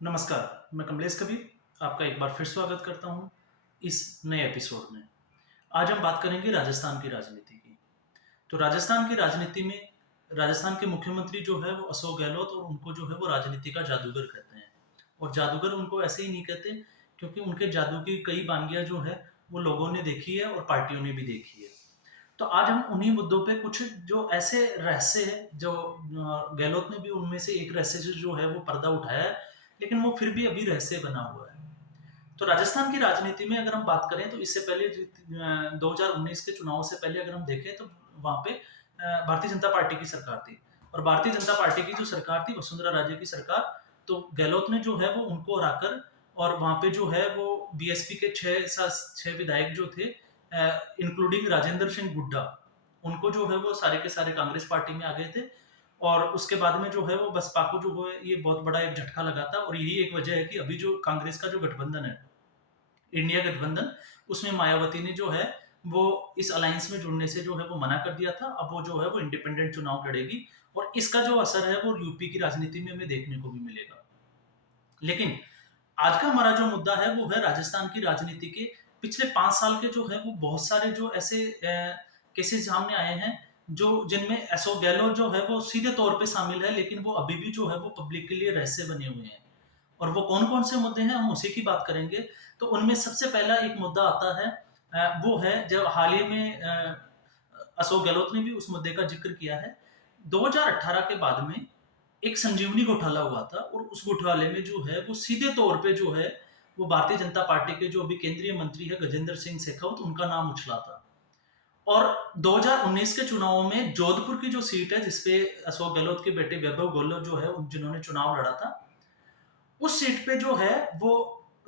नमस्कार, मैं कमलेश कबीर आपका एक बार फिर स्वागत करता हूँ इस नए एपिसोड में। आज हम बात करेंगे राजस्थान की राजनीति की। तो राजस्थान की राजनीति में राजस्थान के मुख्यमंत्री जो है वो अशोक गहलोत और उनको जो है वो राजनीति का जादूगर कहते हैं। और जादूगर उनको ऐसे ही नहीं कहते क्योंकि उनके जादू की कई बानगियाँ जो है वो लोगों ने देखी है और पार्टियों ने भी देखी है। तो आज हम उन्हीं मुद्दों पे कुछ जो ऐसे रहस्य है जो गहलोत ने भी उनमें से एक रहस्य से जो है वो पर्दा उठाया है, लेकिन वो फिर भी अभी रहस्य बना हुआ है। तो राजस्थान की राजनीति में अगर हम बात करें तो इससे पहले 2019 के चुनाव से पहले अगर हम देखें तो वहाँ पे भारतीय जनता पार्टी की सरकार थी और भारतीय जनता पार्टी की जो सरकार थी वसुंधरा राजे की सरकार। तो गहलोत ने जो है वो उनको हराकर और वहाँ पे जो है वो बीएसपी के 6 विधायक जो थे इंक्लूडिंग राजेंद्र सिंह गुड्डा, उनको जो है वो सारे के सारे कांग्रेस पार्टी में आ गए थे। और उसके बाद में जो है वो बसपा को जो है ये बहुत बड़ा एक झटका लगा था और यही एक वजह है कि अभी जो कांग्रेस का जो गठबंधन है, इंडिया गठबंधन, उसमें मायावती ने जो है वो इस अलायंस में जुड़ने से जो है वो मना कर दिया था। अब वो जो है वो इंडिपेंडेंट चुनाव लड़ेगी और इसका जो असर है वो यूपी की राजनीति में हमें देखने को भी मिलेगा। लेकिन आज का हमारा जो मुद्दा है वो है राजस्थान की राजनीति के पिछले 5 साल के जो है वो बहुत सारे जो ऐसे केसेस सामने आए हैं जो जिनमें अशोक गहलोत जो है वो सीधे तौर पे शामिल है, लेकिन वो अभी भी जो है वो पब्लिक के लिए रहस्य बने हुए हैं। और वो कौन-कौन से मुद्दे हैं हम उसी की बात करेंगे। तो उनमें सबसे पहला एक मुद्दा आता है, वो है जब हाल ही में अशोक गहलोत ने भी उस मुद्दे का ज़िक्र किया है। 2018 के बाद में एक संजीवनी घोटाला हुआ था और उस घोटाले में जो है वो सीधे तौर पे जो है वो भारतीय जनता पार्टी के जो अभी केंद्रीय मंत्री है गजेंद्र सिंह शेखावत, उनका नाम उछला था। और 2019 के चुनावों में जोधपुर की जो सीट है जिसपे अशोक गहलोत के बेटे वैभव गहलोत जो है जिन्होंने चुनाव लड़ा था, उस सीट पे जो है वो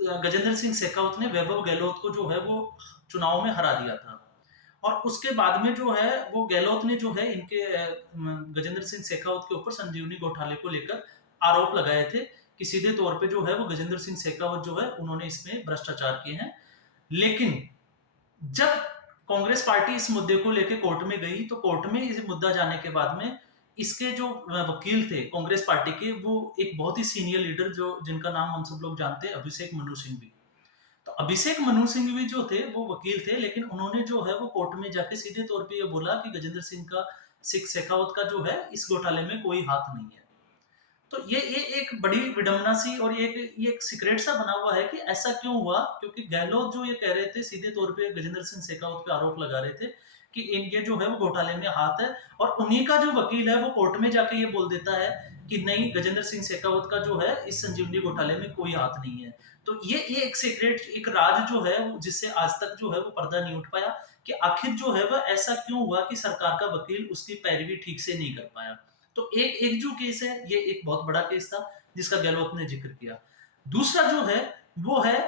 गजेंद्र सिंह शेखावत ने वैभव गहलोत को जो है वो चुनाव में हरा दिया था। और उसके बाद में जो है वो गहलोत ने जो है इनके गजेंद्र सिंह शेखावत के ऊपर संजीवनी घोटाले को लेकर आरोप लगाए थे कि सीधे तौर पे जो है वो गजेंद्र सिंह शेखावत जो है उन्होंने इसमें भ्रष्टाचार किए हैं। लेकिन जब कांग्रेस पार्टी इस मुद्दे को लेके कोर्ट में गई तो कोर्ट में इस मुद्दा जाने के बाद में इसके जो वकील थे कांग्रेस पार्टी के, वो एक बहुत ही सीनियर लीडर जो जिनका नाम हम सब लोग जानते हैं, अभिषेक मनु सिंघवी। तो अभिषेक मनु सिंघवी जो थे वो वकील थे, लेकिन उन्होंने जो है वो कोर्ट में जाके सीधे तौर पे ये बोला कि गजेंद्र सिंह शेखावत का जो है इस घोटाले में कोई हाथ नहीं है। तो ये एक बड़ी विडंबना सी और ये एक सीक्रेट सा बना हुआ है कि ऐसा क्यों हुआ? क्योंकि गहलोत जो ये कह रहे थे सीधे तौर पे गजेंद्र सिंह शेखावत पे आरोप लगा रहे थे कि ये जो है वो घोटाले में हाथ है और उन्हीं का जो वकील है वो कोर्ट में जाके ये बोल देता है कि नहीं, गजेंद्र सिंह शेखावत का जो है इस संजीवनी घोटाले में कोई हाथ नहीं है। तो ये एक सीक्रेट एक राज जो है वो जिससे आज तक जो है वो पर्दा नहीं उठ पाया कि आखिर जो है वो ऐसा क्यों हुआ कि सरकार का वकील उसकी पैरवी ठीक से नहीं कर पाया। तो एक एक जो केस है ये एक बहुत बड़ा केस था जिसका गहलोत ने जिक्र किया। दूसरा जो है वो है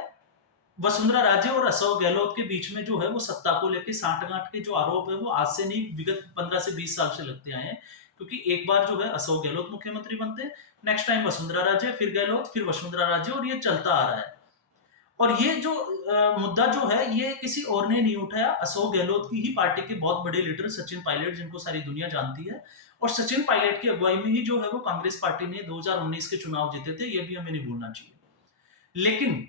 वसुंधरा राजे और अशोक गहलोत के बीच में जो है वो सत्ता को लेके साठ-गांठ के जो आरोप है वो आज से नहीं विगत 15 से 20 साल से लगते आए हैं। क्योंकि एक बार जो है अशोक गहलोत मुख्यमंत्री बनते हैं, नेक्स्ट टाइम वसुंधरा राजे, फिर गहलोत, फिर वसुंधरा राजे और ये चलता आ रहा है। और ये जो मुद्दा जो है ये किसी और ने नहीं उठाया, अशोक गहलोत की ही पार्टी के बहुत बड़े लीडर सचिन पायलट, जिनको सारी दुनिया जानती है, और सचिन पायलट की अगुवाई में ही जो है वो कांग्रेस पार्टी ने 2019 के चुनाव जीते थे, ये भी हमें नहीं भूलना चाहिए। लेकिन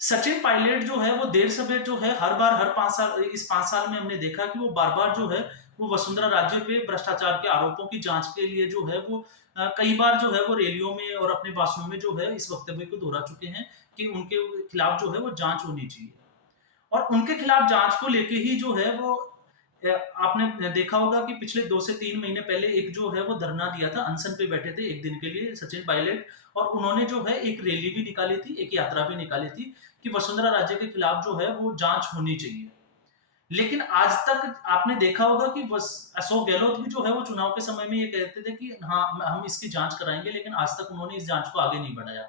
सचिन पायलट जो है वो देर सवेर जो है हर बार हर 5 साल इस 5 साल में हमने देखा कि वो बार-बार जो है वो वसुंधरा राजे पे भ्रष्टाचार के आरोपों की जाँच के लिए जो है वो कई बार जो है वो रैलियों में और अपने भाषणों में जो है इस वक्तव्य को दोहरा चुके हैं कि उनके खिलाफ जो है वो जाँच होनी चाहिए। और उनके खिलाफ जाँच को लेके ही जो है वो आपने देखा होगा कि पिछले 2 से 3 महीने पहले एक जो है वो धरना दिया था, अनशन पे बैठे थे 1 दिन के लिए सचिन पायलट, और उन्होंने जो है एक रैली भी निकाली थी, एक यात्रा भी निकाली थी कि वसुंधरा राजे के खिलाफ जो है वो जाँच होनी चाहिए। लेकिन आज तक आपने देखा होगा कि बस अशोक गहलोत भी जो है वो चुनाव के समय में ये कहते थे कि हाँ, हम इसकी जाँच कराएँगे, लेकिन आज तक उन्होंने इस जाँच को आगे नहीं बढ़ाया।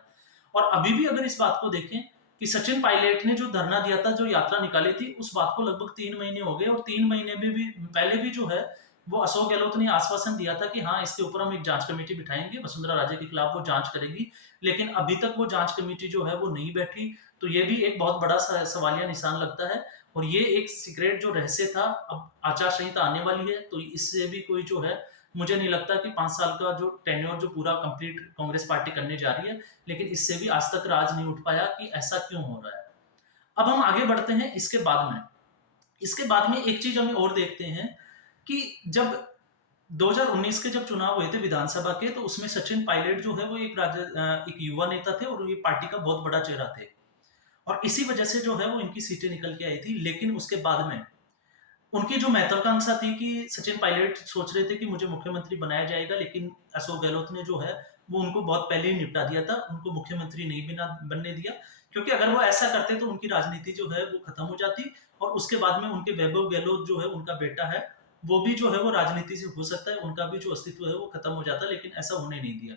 और अभी भी अगर इस बात को देखें कि सचिन पायलट ने जो धरना दिया था, जो यात्रा निकाली थी, उस बात को लगभग 3 महीने हो गए और 3 महीने में भी पहले भी जो है वो अशोक गहलोत ने आश्वासन दिया था कि हाँ, इसके ऊपर हम एक जाँच कमेटी बिठाएँगे, वसुंधरा राजे के खिलाफ वो जाँच करेगी। लेकिन अभी तक वो जाँच कमेटी जो है वो नहीं बैठी, तो ये भी एक बहुत बड़ा सवालिया निशान लगता है। और ये एक सीक्रेट जो रहस्य था, अब आचार संहिता आने वाली है, तो इससे भी कोई जो है मुझे नहीं लगता कि 5 साल का जो टेन्योर जो पूरा कंप्लीट कांग्रेस पार्टी करने जा रही है, लेकिन इससे भी आज तक राज नहीं उठ पाया कि ऐसा क्यों हो रहा है। अब हम आगे बढ़ते हैं इसके बाद में। इसके बाद में एक चीज़ हमें और देखते हैं कि जब 2019 के जब चुनाव हुए थे विधानसभा के, तो उसमें सचिन पायलट जो है वो एक युवा नेता थे और ये पार्टी का बहुत बड़ा चेहरा थे। और इसी वजह से जो है वो इनकी सीटें निकल के आई थी। लेकिन उसके बाद में उनकी जो महत्वाकांक्षा थी कि सचिन पायलट सोच रहे थे कि मुझे मुख्यमंत्री बनाया जाएगा, लेकिन अशोक गहलोत ने जो है वो उनको बहुत पहले ही निपटा दिया था, उनको मुख्यमंत्री नहीं बनने दिया। क्योंकि अगर वो ऐसा करते तो उनकी राजनीति जो है वो खत्म हो जाती और उसके बाद में उनके वैभव गहलोत जो है उनका बेटा है, वो भी जो है वो राजनीति से हो सकता है, उनका भी जो अस्तित्व है वो खत्म हो जाता, लेकिन ऐसा होने नहीं दिया।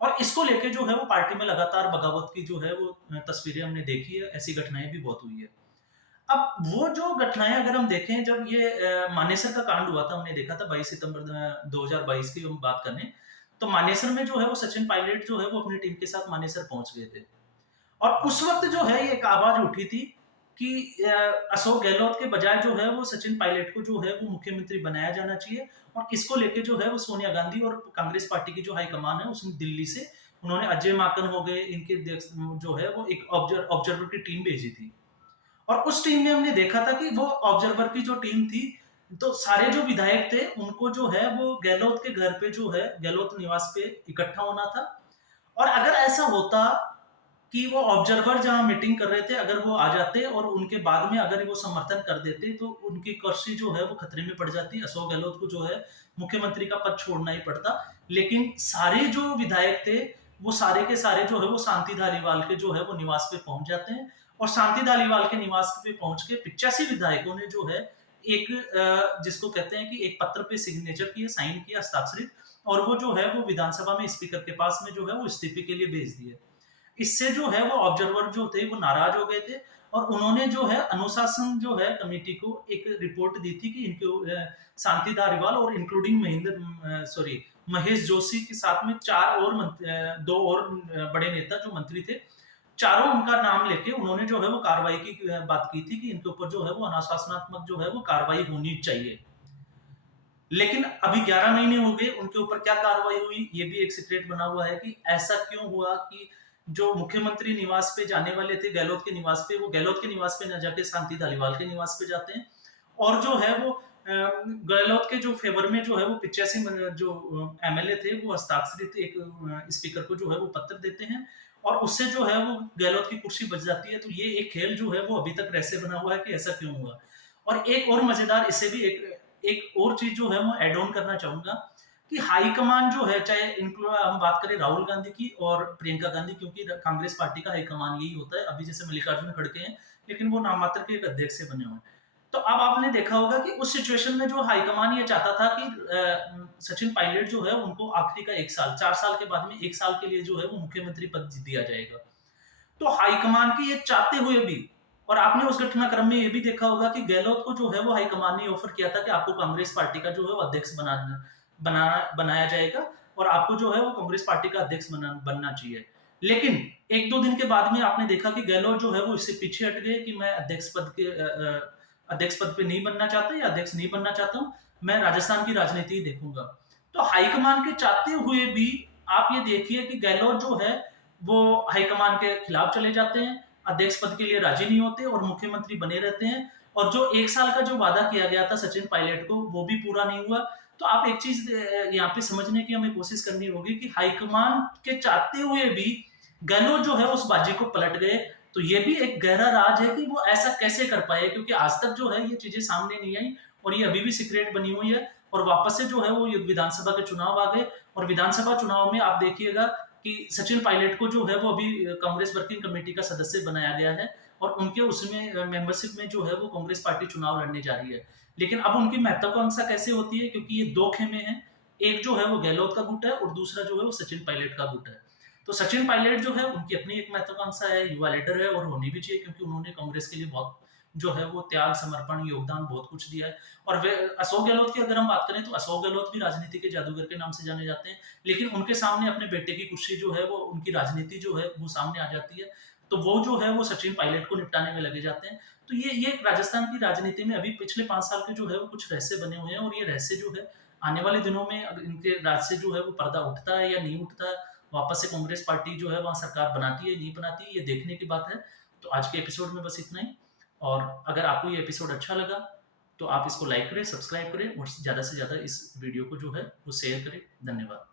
और इसको लेके जो है वो पार्टी में लगातार बगावत की जो है वो तस्वीरें हमने देखी है, ऐसी घटनाएं भी बहुत हुई है। अब वो जो घटनाएँ अगर हम देखें, जब ये मानेसर का कांड हुआ था, हमने देखा था 22 सितंबर 2022 की हम बात करें, तो मानेसर में जो है वो सचिन पायलट जो है वो अपनी टीम के साथ मानेसर पहुँच गए थे। और उस वक़्त जो है ये एक आवाज़ उठी थी कि अशोक गहलोत के बजाय जो है वो सचिन पायलट को जो है वो मुख्यमंत्री बनाया जाना चाहिए। और इसको लेके जो है वो सोनिया गांधी और कांग्रेस पार्टी की जो हाईकमान है उसने दिल्ली से उन्होंने अजय माकन हो गए, इनके जो है वो एक ऑब्जर्वर की टीम भेजी थी। और उस टीम में हमने देखा था कि वो ऑब्जर्वर की जो टीम थी, तो सारे जो विधायक थे, उनको जो है वो गहलोत के घर पे जो है, गहलोत निवास पे इकट्ठा होना था। और अगर ऐसा होता कि वो ऑब्जर्वर जहाँ मीटिंग कर रहे थे, अगर वो आ जाते और उनके बाद में अगर वो समर्थन कर देते, तो उनकी कुर्सी जो है वो खतरे में पड़ जाती। अशोक गहलोत को जो है मुख्यमंत्री का पद छोड़ना ही पड़ता। लेकिन सारे जो विधायक थे, वो सारे के सारे जो है वो शांति धारीवाल के जो है वो निवास पे पहुंच जाते हैं। और शांति धारीवाल के निवास पे पहुंच के 85 विधायकों ने जो है एक जिसको कहते हैं कि एक पत्र पे सिग्नेचर किए, साइन किया, हस्ताक्षरित, और वो जो है वो विधानसभा में स्पीकर के पास में जो है वो इस्तीफे के लिए भेज दिए। इससे जो है वो ऑब्जर्वर जो थे वो नाराज हो गए थे और उन्होंने जो है अनुशासन जो है कमेटी को एक रिपोर्ट दी थी कि इनके शांति धारीवाल और इंक्लूडिंग महेश जोशी के साथ में दो और बड़े नेता जो मंत्री थे, चारों उनका नाम लेके उन्होंने जो है वो कार्रवाई की बात की थी कि इनके ऊपर जो है वो अनुशासनात्मक जो है वो कार्रवाई होनी चाहिए। लेकिन अभी 11 महीने हो गए, उनके ऊपर क्या कार्रवाई हुई ये भी एक सीक्रेट बना हुआ है कि ऐसा क्यों हुआ कि जो मुख्यमंत्री निवास पे जाने वाले थे गहलोत के निवास पे, वो गहलोत के निवास पे न जाके शांति धालीवाल के निवास पे जाते हैं। और जो है वो गहलोत के जो फेवर में जो है वो 85 जो एमएलए थे वो हस्ताक्षरित एक स्पीकर को जो है वो पत्र देते हैं और उससे जो है वो गहलोत की कुर्सी बच जाती है। तो ये एक खेल जो है वो अभी तक रहस्य बना हुआ है कि ऐसा क्यों हुआ। और एक और मजेदार इससे भी एक और चीज जो है वो एड ऑन करना चाहूंगा कि हाईकमान जो है, चाहे इनको हम बात करें राहुल गांधी की और प्रियंका गांधी, क्योंकि कांग्रेस पार्टी का हाईकमान यही होता है। अभी जैसे मल्लिकार्जुन खड़गे हैं, लेकिन वो नाम मात्र के एक अध्यक्ष से बने हुए हैं। तो अब आपने देखा होगा कि उस सिचुएशन में जो हाईकमान ये चाहता था कि सचिन पायलट जो है उनको आखिरी का 1 साल, 4 साल के बाद में 1 साल के लिए जो है वो मुख्यमंत्री पद दिया जाएगा। तो हाईकमान की ये चाहते हुए भी, और आपने उस घटनाक्रम में ये भी देखा होगा कि गहलोत को जो है वो हाईकमान ने ऑफर किया था कि आपको कांग्रेस पार्टी का जो है वो अध्यक्ष बनाया जाएगा और आपको जो है वो कांग्रेस पार्टी का अध्यक्ष बनना चाहिए। लेकिन 1-2 दिन के बाद में आपने देखा कि गहलोत जो है वो इससे पीछे हट गए कि मैं अध्यक्ष पद पे नहीं बनना चाहता या अध्यक्ष नहीं बनना चाहता हूँ, मैं राजस्थान की राजनीति ही देखूंगा। तो हाईकमान के चाहते हुए भी आप ये देखिए कि गहलोत जो है वो हाईकमान के खिलाफ चले जाते हैं, अध्यक्ष पद के लिए राजी नहीं होते और मुख्यमंत्री बने रहते हैं। और जो 1 साल का जो वादा किया गया था सचिन पायलट को, वो भी पूरा नहीं हुआ। तो आप एक चीज यहाँ पे समझने की हमें कोशिश करनी होगी कि हाईकमान के चाहते हुए भी गहलोत जो है उस बाजी को पलट गए। तो ये भी एक गहरा राज है कि वो ऐसा कैसे कर पाए, क्योंकि आज तक जो है ये चीजें सामने नहीं आई और ये अभी भी सीक्रेट बनी हुई है। और वापस से जो है वो विधानसभा के चुनाव आ गए और विधानसभा चुनाव में आप देखिएगा कि सचिन पायलट को जो है वो अभी कांग्रेस वर्किंग कमेटी का सदस्य बनाया गया है और उनके उसमें मेंबरशिप में जो है वो कांग्रेस पार्टी चुनाव लड़ने जा रही है। लेकिन अब उनकी महत्वाकांक्षा कैसे होती है, क्योंकि ये दो खेमे हैं, एक जो है वो गहलोत का गुट है और दूसरा जो है वो सचिन पायलट का गुट है। तो सचिन पायलट जो है उनकी अपनी एक महत्वाकांक्षा है, युवा लीडर है और होनी भी चाहिए, क्योंकि उन्होंने कांग्रेस के लिए बहुत जो है वो त्याग, समर्पण, योगदान बहुत कुछ दिया है। और वे अशोक गहलोत की अगर हम बात करें तो अशोक गहलोत भी राजनीति के जादूगर के नाम से जाने जाते हैं, लेकिन उनके सामने अपने बेटे की कुर्सी जो है वो, उनकी राजनीति जो है वो सामने आ जाती है। तो वो जो है वो सचिन पायलट को निपटाने में लगे जाते हैं। तो ये राजस्थान की राजनीति में अभी पिछले 5 साल के जो है वो कुछ रहस्य बने हुए हैं और ये रहस्य जो है आने वाले दिनों में अब इनके राज से जो है वो पर्दा उठता है या नहीं उठता है, वापस से कांग्रेस पार्टी जो है वहाँ सरकार बनाती है नहीं बनाती है, ये देखने की बात है। तो आज के एपिसोड में बस इतना ही। और अगर आपको ये एपिसोड अच्छा लगा तो आप इसको लाइक करें, सब्सक्राइब करें और ज़्यादा से ज़्यादा इस वीडियो को जो है वो शेयर करें। धन्यवाद।